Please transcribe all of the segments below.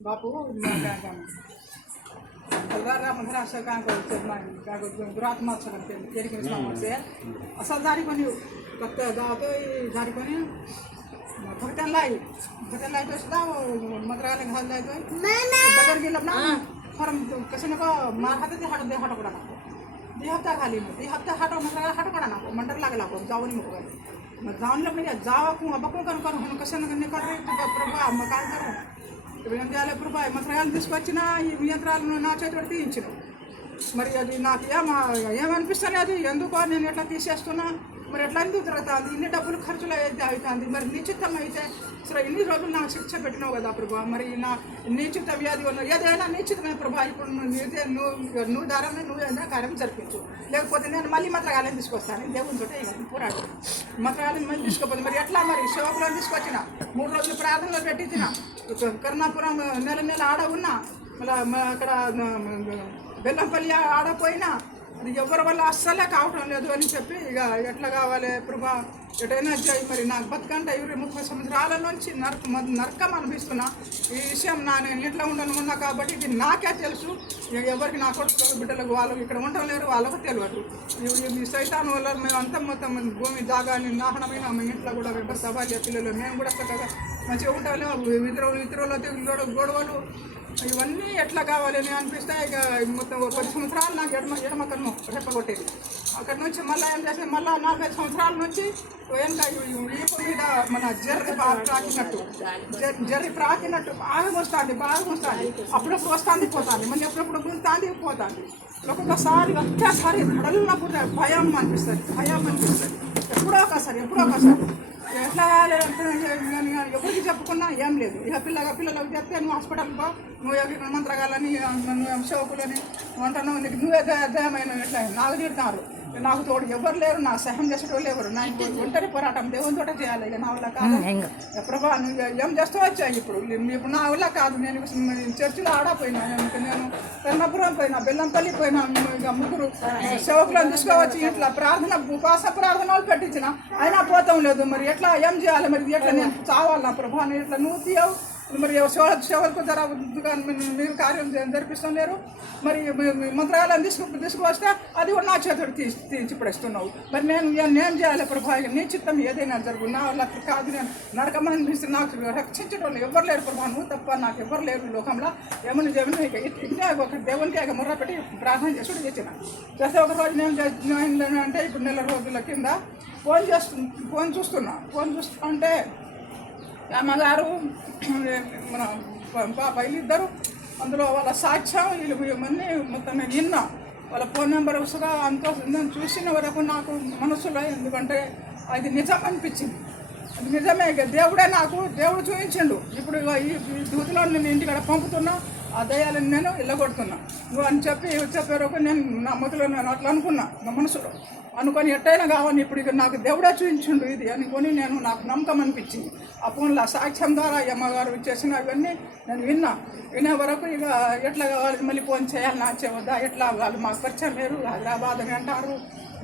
बापू मधुरा असं काय दुरात्मा से असं झाली कोणी फक्त जातोय झाली कोणी फक्त लाई तो सुद्धा मद्राला घाल जायचोय दगड गेलं ना फॉर्म कसं नको मार हात हाटोकडा नको दी हप्ता खाली मग दी हप्ता हाटोकडा नको मंडर लागला जाऊन मग जाऊन म्हणजे जावा बघू करून कसं कर रे प्रभा मग काय करू వియంత్రాలు ఎప్పుడు మంత్రాలు తీసుకొచ్చినా ఈ వియంత్రాలను నా చేతిలో తీయించను మరి అది నాకు ఏమనిపిస్తుంది అది ఎందుకో నేను ఎట్లా తీసేస్తున్నా మరి ఎట్లా ఎందుకు తిరుగుతుంది ఇన్ని డబ్బులు ఖర్చులు అయితే అవుతుంది మరి నిశ్చితం అయితే సరే ఇన్ని రోజులు నాకు శిక్ష పెట్టినావు కదా ప్రభా మరి నా నిశ్చిత వ్యాధి ఉన్న ఏదైనా నిశ్చితమైన ప్రభా ఇప్పుడు నువ్వు దారాన్ని నువ్వు ఏదైనా కార్యం జరిపించు లేకపోతే నేను మళ్ళీ మంత్రగాలను తీసుకొస్తాను దేవుని తోటే ఇక పోరాడు మంత్రగాలను మళ్ళీ తీసుకోపోతే మరి ఎట్లా మరి శివకులను తీసుకొచ్చిన 3 రోజులు ప్రార్థనలో పెట్టించిన కరుణాపురం నెల ఆడ ఉన్నా మళ్ళీ అక్కడ బెల్లంపల్లి ఆడపోయినా అది ఎవరి వల్ల అస్సలే కావటం లేదు అని చెప్పి ఇక ఎట్లా కావాలి ప్రభా ఎటైనా చేయి మరి నాకు బతుకంటే 30 సంవత్సరాల నుంచి నరకం అనిపిస్తున్నా ఈ విషయం నేను ఇంట్లో ఉండనున్నా కాబట్టి ఇది నాకే తెలుసు ఎవరికి నా కొడుకు బిడ్డలకు వాళ్ళు ఇక్కడ ఉండలేరు వాళ్ళకు తెలియదు ఈ సైతాన్ వల్ల మేము అంతా మొత్తం భూమి జాగాని నాహనమైన మా ఇంట్లో కూడా వ్యవస్థ భార్య పిల్లలు మేము కూడా చక్కగా మంచిగా ఉంటాము ఇతరులతో గొడవలు ఇవన్నీ ఎట్లా కావాలని అనిపిస్తాయి ఇక మొత్తం 10 సంవత్సరాలు నాకు ఎడమ కన్ను రెప్పగొట్టేది అక్కడి నుంచి మళ్ళీ ఏం చేసేది మళ్ళీ 4-5 సంవత్సరాల నుంచి ఈపు మీద మన జర్రి ప్రాకినట్టు బాగా వస్తుంది అప్పుడప్పుడు వస్తుంది పోతుంది మళ్ళీ ఎప్పుడప్పుడు గుంతుంది పోతుంది ఒక్కొక్కసారి ఒక్కసారి దడల్లా పోతే భయం అనిపిస్తుంది ఎప్పుడో ఒకసారి ఎట్లా ఎవరికి చెప్పుకున్నా ఏం లేదు ఇక పిల్లలకు చెప్తే నువ్వు హాస్పిటల్కి పో నువ్వు మంత్రగాలని నువ్వు సేవకులని అంటున్నావు నువ్వే దయమైన ఎట్లా నాకు తిడతారు నాకు తోడు ఎవరు లేరు నాకు సహాయం చేసేటోళ్ళు ఎవరు నాకు ఒంటరి పోరాటం దేవుని తోట చేయాలి ఇక నా వల్ల కాదు ప్రభా నువ్వు ఏం చేస్తూ వచ్చాయి ఇప్పుడు నా వల్ల కాదు నేను చర్చిలో ఆడపోయినా నేను కర్ణపురం పోయినా బెల్లంపల్లి పోయినా ఇక 3 సేవకులను తీసుకోవచ్చి ఇట్లా ఉపవాస ప్రార్థనలు పెట్టించిన అయినా పోతాం లేదు మరి ఎట్లా ఏం చేయాలి మరి ఎట్లా నేను చావాలా ప్రభా ఇట్లా నువ్వు తీయవు మరి సేవలకు ధర మీరు కార్యం జరిపిస్తాం లేరు మరి మంత్రాలను తీసుకువస్తే అది కూడా నా చేతుడు తీసి పడేస్తున్నావు మరి నేను చేయాలి ప్రభా నీ చిత్తం ఏదైనా జరుగు నా వాళ్ళ కాదు నేను నరకమని నాకు రక్షించడం ఎవరు లేరు ప్రభా నువ్వు తప్ప నాకు ఎవరు లేరు లోకంలో ఏమని ఇట్లా ఒక దేవునికి ముర్ర పెట్టి ప్రార్థన చేసుకుంటూ చేసిన ఒక రోజు నేను అంటే ఇప్పుడు 4 రోజుల కింద ఫోన్ చూస్తుంటే అమ్మగారు మన పాప వీళ్ళిద్దరు అందులో వాళ్ళ సాక్ష్యం వీళ్ళమన్నీ మొత్తం నేను విన్నా వాళ్ళ ఫోన్ నెంబర్ వరుసగా అంతా చూసిన వరకు నాకు మనసులో ఎందుకంటే అది నిజం అనిపించింది అది నిజమే ఇక దేవుడు చూపించిండు ఇప్పుడు ఈ దూతిలో నేను ఇంటికాడ పంపుతున్నా ఆ దయాలను నేను ఇళ్ళగొడుతున్నా నువ్వు అని చెప్పేవరకు నేను నా మొదలు నేను అట్లా అనుకున్నా నా మనసులో అనుకొని ఎట్టయినా కావాలి ఇప్పుడు ఇక నాకు దేవుడే చూపించిండు ఇది అనుకొని నాకు నమ్మకం అనిపించింది ఆ ఫోన్లో సాక్ష్యం ద్వారా అమ్మగారు చేసిన ఇవన్నీ నేను వినే వరకు ఇక ఎట్లా కావాలి మళ్ళీ ఫోన్ చేయాలి నా చేయవద్దా ఎట్లా వాళ్ళు మాకు పరిచయం లేరు హైదరాబాద్ అని అంటారు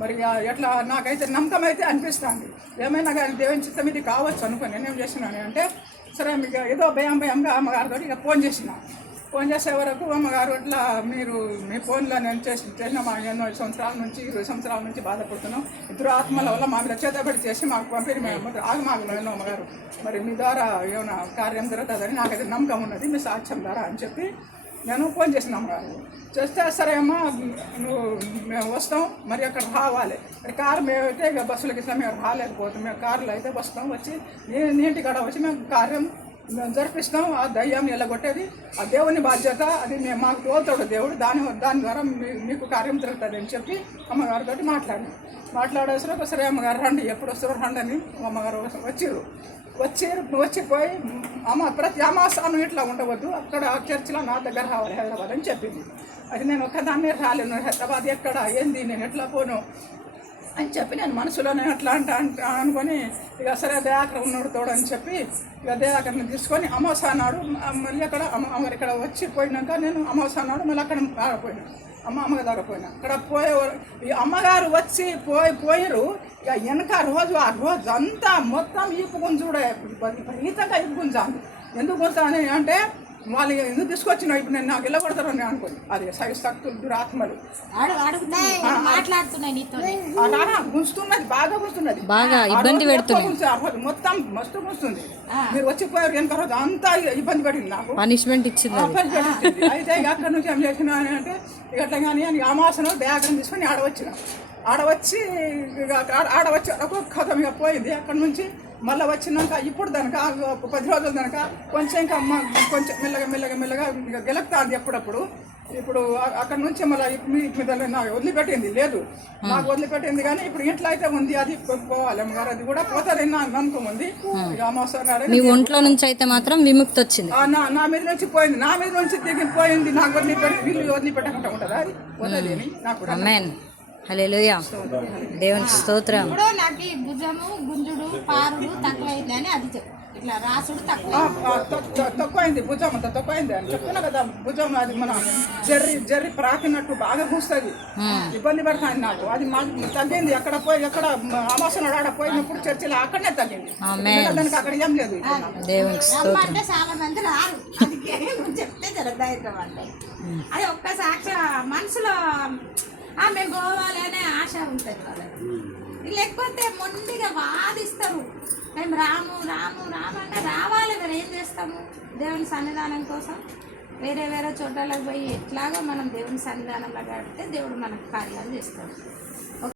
మరి ఎట్లా నాకైతే నమ్మకం అయితే అనిపిస్తుంది ఏమైనా కానీ దేవుని చిత్తం ఇది కావచ్చు అనుకొని నేనేం చేసినాను అంటే సరే మీకు ఏదో భయంగా అమ్మగారితో ఇక ఫోన్ చేసే వరకు అమ్మగారు ఇట్లా మీరు మీ ఫోన్లో నేను చేసిన మా 20 సంవత్సరాల నుంచి బాధపడుతున్నాం ఇద్దరు ఆత్మల వల్ల మా మీద చేతబడి చేసి మాకు పంపిణీ మేము ఆగమాగలేను అమ్మగారు మరి మీ ద్వారా ఏమైనా కార్యం జరుగుతుందని నాకైతే నమ్మకం ఉన్నది మీ సాక్ష్యం ద్వారా అని చెప్పి నేను ఫోన్ చేసిన అమ్మగారు చేస్తే సరే అమ్మ మేము వస్తాం మరి అక్కడ రావాలి మరి కారు మేమైతే ఇక బస్సులకి ఇస్తాం మేము రాలేకపోతాం మేము కారులో అయితే వస్తాం వచ్చి నీ ఇంటికాడ వచ్చి మేము కార్యం జరిపిస్తాం ఆ దయ్యం ఎల్లగొట్టేది ఆ దేవుని బాధ్యత అది మాకు తోలుతాడు దేవుడు దాని ద్వారా మీకు కార్యం జరుగుతుంది అని చెప్పి అమ్మగారితో మాట్లాడేసరికి సరే అమ్మగారు రండి ఎప్పుడు వస్తారు రండి అని అమ్మగారు వచ్చిపోయి ప్రతి అమాసాను ఇట్లా ఉండవద్దు అక్కడ చర్చిలో నా దగ్గర రావాలి హైదరాబాద్ అని చెప్పింది అది నేను ఒక్కదాన్నే రాలేను హైదరాబాద్ ఎక్కడ ఏంది నేను ఎట్లా పోను అని చెప్పి నేను మనసులోనే అట్లా అనుకొని ఇక సరే దయాకర్ ఉన్నాడు తోడని చెప్పి ఇక దయాకర్ని తీసుకొని అమావాస్య నాడు మళ్ళీ అక్కడ అమ్మగారు ఇక్కడ వచ్చి పోయినాక నేను అమావాస్య నాడు మళ్ళీ అక్కడ ఆడపోయినా అమ్మగారు దగ్గర పోయినా అక్కడ ఈ అమ్మగారు వచ్చి పోయారు ఇక వెనక ఆ రోజు అంతా మొత్తం ఈపు గుంజుడే విపరీతంగా ఈపు గుంజాను ఎందుకు గుంజాను అంటే వాళ్ళు ఎందుకు తీసుకొచ్చినా ఇప్పుడు నేను నాకు వెళ్ళకూడతారని అనుకోండి. అది శక్తులు దురాత్మలు గుంజుతున్నది, బాగా గుంజుతున్నది, బాగా ఇబ్బంది పెడుతుంది, మొత్తం మస్తు గుంజుతుంది. మీరు వచ్చిపోయారు వెనక రోజు అంతా ఇబ్బంది పెట్టింది, నాకు పనిష్మెంట్ ఇచ్చింది. అయితే అక్కడ నుంచి ఏం చేసిన అంటే ఇట్లా కానీ అని అమాసన బ్యాగ్ తీసుకొని ఆడవచ్చి ఒక కథం ఇక పోయింది. అక్కడ నుంచి మళ్ళీ వచ్చినాక ఇప్పుడు దానిక 10 రోజులు దానిక కొంచెం ఇంకా కొంచెం మెల్లగా గెలుపుతుంది ఎప్పుడప్పుడు. ఇప్పుడు అక్కడ నుంచి మళ్ళీ మీద నాకు వదిలిపెట్టింది లేదు, నాకు వదిలిపెట్టింది. కానీ ఇప్పుడు ఇంట్లో అయితే ఉంది, అది పోవాలి అమ్మగారు, అది కూడా పోతుంది నా నమ్మకం ఉంది. మీ ఒంట్లో నుంచి అయితే మాత్రం విముక్తి వచ్చింది. నా మీద నుంచి పోయింది, నా మీద నుంచి దిగిపోయింది. నాకు వదిలిపెట్టకుండా ఉంటుందా, అది వదలది అని నాకు. ఆమేన్, హల్లెలూయా, దేవునికి స్తోత్రం. ఇప్పుడు నాకు ఈ భుజము గుంజుడు పారుడు తక్కువైందని అది ఇట్లా రాసుడు తక్కువైంది, భుజం అంత తక్కువైంది అని చెప్తున్నా కదా. భుజం అది మన జర్రి ప్రాకినట్టు బాగా కూస్తుంది, ఇబ్బంది పడుతుంది నాకు. అది మాకు తగ్గింది. అక్కడ అమాసన ఆడ పోయినప్పుడు చర్చిలో అక్కడనే తగ్గింది. దానికి అక్కడ ఏం లేదు. అంటే చాలా మంది రారు, చెప్తే జరగదాయితం అంటే అది ఒక్క సాక్షి మనసులో మేము పోవాలి అనే ఆశ ఉంటుంది వాళ్ళకి. లేకపోతే మొండిగా వాదిస్తారు, మేము రాము అంటే రావాలి. మరి ఏం చేస్తాము? దేవుని సన్నిధానం కోసం వేరే చోట్లకు పోయి ఎట్లాగో మనం దేవుని సన్నిధానంలో గడిపితే దేవుడు మనకు కార్యాలు చేస్తాడు.